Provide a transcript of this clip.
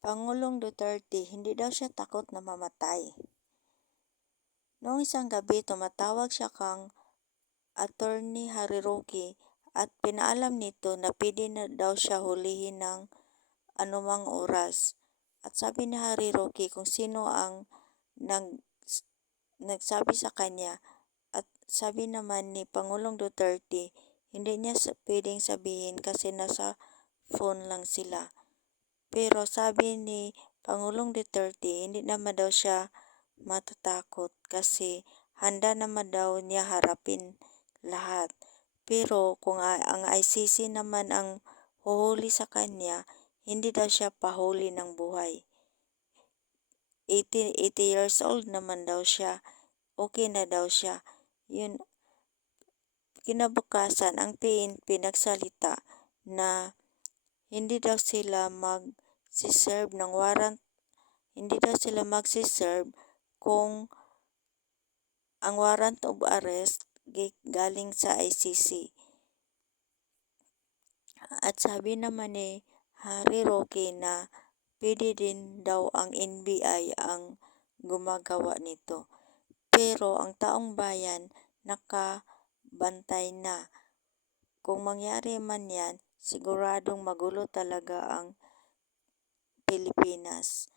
Pangulong Duterte, hindi daw siya takot na mamatay. Noong isang gabi, tumatawag siya kang Attorney Harry Roque at pinaalam nito na pwede na daw siya hulihin ng anumang oras. At sabi ni Harry Roque kung sino ang nag, nagsabi sa kanya at sabi naman ni Pangulong Duterte, hindi niya pwedeng sabihin kasi nasa phone lang sila. Pero sabi ni Pangulong Duterte, hindi naman daw siya matatakot kasi handa naman daw niya harapin lahat. Pero kung ang ICC naman ang huhuli sa kanya, hindi daw siya pahuli ng buhay. 80, 80 years old naman daw siya. Okay na daw siya. Yun, kinabukasan, ang PNP nagsalita na hindi daw sila mag-serve ng warrant, hindi daw sila mag-serve kung ang warrant of arrest galing sa ICC. At sabi naman ni Harry Roque na pwede din daw ang NBI ang gumagawa nito. Pero ang taong bayan nakabantay na. Kung mangyari man yan, siguradong magulo talaga ang Pilipinas.